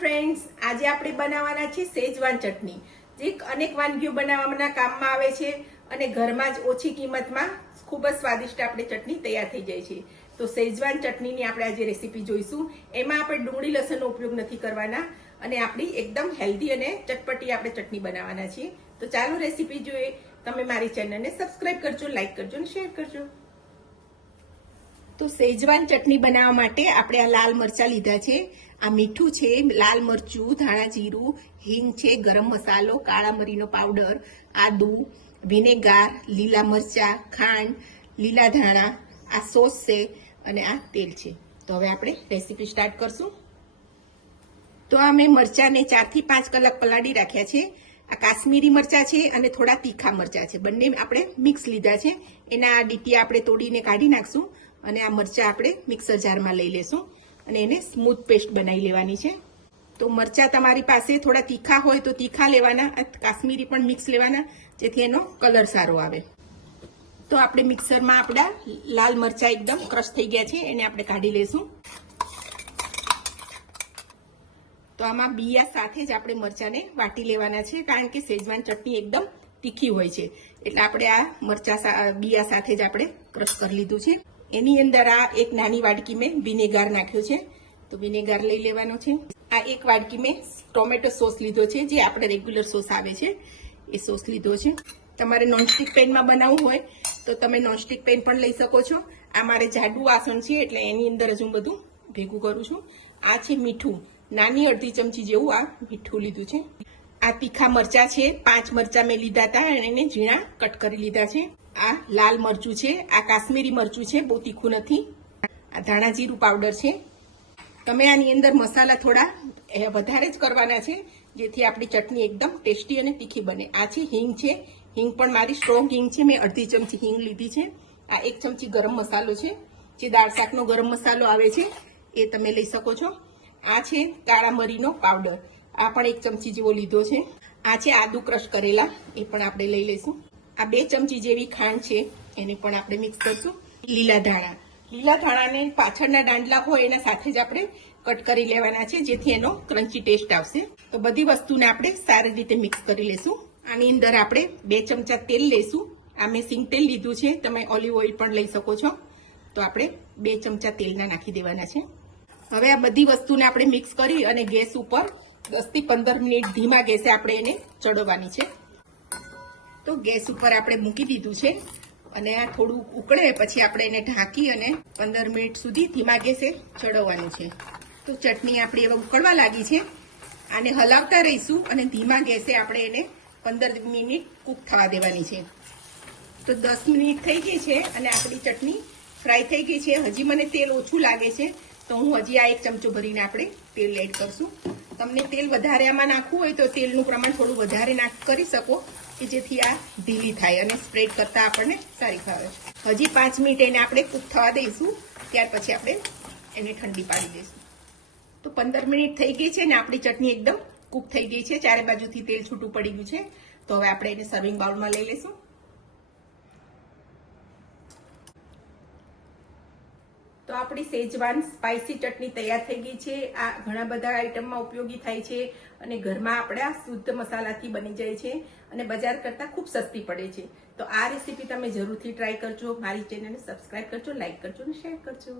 Friends, આજે આપણે બનાવવાના છે સેજવાન ચટણી, જે અનેક વાનગીઓ બનાવવાના કામમાં આવે છે અને ઘરમાં જ ઓછી કિંમતમાં ખૂબ જ સ્વાદિષ્ટ આપણે ચટણી તૈયાર થઈ જાય છે. તો સેજવાન ચટણીની આપણે આજે રેસીપી જોઈશું. એમાં આપણે ડુંગળી લસણનો ઉપયોગ નથી કરવાના અને આપણી એકદમ હેલ્ધી અને ચટપટી આપણે ચટણી બનાવવાના છીએ. તો ચાલો રેસીપી જોઈએ. તમે મારી ચેનલને સબસ્ક્રાઇબ કરજો, લાઈક કરજો અને શેર કરજો. તો સેજવાન ચટણી બનાવવા માટે આપણે આ લાલ મરચાં લીધા છે, આ મીઠું છે, લાલ મરચું, ધાણા જીરું, હિંગ છે, ગરમ મસાલો, કાળા મરીનો પાવડર, આદુ, વિનેગાર, લીલા મરચાં, ખાંડ, લીલા ધાણા, આ સોસ છે અને આ તેલ છે. તો હવે આપણે રેસીપી સ્ટાર્ટ કરશું. તો આ મેં મરચાંને 4 થી 5 કલાક પલાળી રાખ્યા છે. આ કાશ્મીરી મરચાં છે અને થોડા તીખા મરચાં છે, બંને આપણે મિક્સ લીધા છે. એના આ ડીટીયા આપણે તોડીને કાઢી નાખશું અને આ મરચાં આપણે મિક્સર જારમાં લઈ લેશું અને એને સ્મૂથ પેસ્ટ બનાવી લેવાની છે. તો મરચાં તમારી પાસે થોડા તીખા હોય તો તીખા લેવાના, કાશ્મીરી પણ મિક્સ લેવાના, જેથી એનો કલર સારો આવે. તો આપણે મિક્સરમાં આપણા લાલ મરચાં એકદમ ક્રશ થઈ ગયા છે, એને આપણે કાઢી લેશું. તો આમાં બિયા સાથે જ આપણે મરચાંને વાટી લેવાના છે, કારણ કે સેજવાન ચટણી એકદમ તીખી હોય છે, એટલે આપણે આ મરચાં બિયા સાથે જ આપણે ક્રશ કરી લીધું છે. એની અંદર આ એક નાની વાડકી મેં વિનેગાર નાખ્યો છે, તો વિનેગાર લઈ લેવાનો છે. આ એક વાડકી મેં ટોમેટો સોસ લીધો છે, જે આપણે રેગ્યુલર સોસ આવે છે એ સોસ લીધો છે. તમારે નોનસ્ટિક પેનમાં બનાવવું હોય તો તમે નોનસ્ટિક પેન પણ લઈ શકો છો. આ મારે જાડું વાસણ છે એટલે એની અંદર જ હું બધું ભેગું કરું છું. આ છે મીઠું, નાની અડધી ચમચી જેવું આ મીઠું લીધું છે. આ તીખા મરચાં છે, 5 મરચાં મેં લીધા હતા અને એને ઝીણા કટ કરી લીધા છે. આ લાલ મરચું છે, આ કાશ્મીરી મરચું છે, બહુ તીખું નથી. આ ધાણા જીરું પાવડર છે. તમે આની અંદર મસાલા થોડા વધારે જ કરવાના છે, જેથી આપણી ચટણી એકદમ ટેસ્ટી અને તીખી બને. આ છે હિંગ છે, હિંગ પણ મારી સ્ટ્રોંગ હિંગ છે, મેં અડધી ચમચી હિંગ લીધી છે. આ 1 ચમચી ગરમ મસાલો છે, જે દાળ શાકનો ગરમ મસાલો આવે છે એ તમે લઈ શકો છો. આ છે કાળા મરીનો પાવડર, આ પણ 1 ચમચી જેવો લીધો છે. આ છે આદુ ક્રશ કરેલા, એ પણ આપણે લઈ લઈશું. આ 2 ચમચી જેવી ખાંડ છે, એને પણ આપણે મિક્સ કરશું. લીલા ધાણાને પાછળના દાંડલા હોય એના સાથે જ આપણે કટ કરી લેવાના છે, જેથી એનો ક્રન્ચી ટેસ્ટ આવશે. તો બધી વસ્તુને આપણે સારી રીતે મિક્સ કરી લેશું. આની અંદર આપણે 2 ચમચા તેલ લઈશું. આ મેં સિંગ તેલ લીધું છે, તમે ઓલિવ ઓઇલ પણ લઈ શકો છો. તો આપણે 2 ચમચા તેલના નાખી દેવાના છે. હવે આ બધી વસ્તુને આપણે મિક્સ કરી અને ગેસ ઉપર 10 થી 15 મિનિટ ધીમા ગેસે આપણે એને ચડવવાની છે. તો ગેસ ઉપર આપણે મૂકી દીધું છે અને આ થોડું ઉકળે પછી આપણે એને ઢાંકી અને 15 મિનિટ સુધી ધીમા ગેસે ચડવવાનું છે. તો ચટણી આપણી હવે ઉકળવા લાગી છે, આને હલાવતા રહીશું અને ધીમા ગેસે આપણે એને 15 મિનિટ કૂક થવા દેવાની છે. તો 10 મિનિટ થઈ ગઈ છે અને આપણી ચટણી ફ્રાય થઈ ગઈ છે. હજી મને તેલ ઓછું લાગે છે, તો હું હજી આ 1 ચમચો ભરીને આપણે તેલ એડ કરશું. તમને તેલ વધારે આમાં નાખવું હોય તો તેલનું પ્રમાણ થોડું વધારે કરી શકો, કે જેથી આ ઢીલી થાય અને સ્પ્રેડ કરતા આપણને સારી ફાવે. હજી 5 મિનિટ એને આપણે કૂક થવા દઈશું, ત્યાર પછી આપણે એને ઠંડી પાડી દઈશું. તો 15 મિનિટ થઈ ગઈ છે ને આપણી ચટણી એકદમ કૂક થઈ ગઈ છે, ચારે બાજુથી તેલ છૂટું પડી ગયું છે. તો હવે આપણે એને સર્વિંગ બાઉલમાં લઈ લઈશું. તો આપણી સેજવાન સ્પાઇસી ચટણી તૈયાર થઈ ગઈ છે. આ ઘણા બધા આઈટમમાં ઉપયોગી થાય છે અને ઘરમાં આપણા શુદ્ધ મસાલાથી બની જાય છે અને બજાર કરતાં ખૂબ સસ્તી પડે છે. તો આ રેસીપી તમે જરૂરથી ટ્રાય કરજો. મારી ચેનલને સબસ્ક્રાઇબ કરજો, લાઈક કરજો અને શેર કરજો.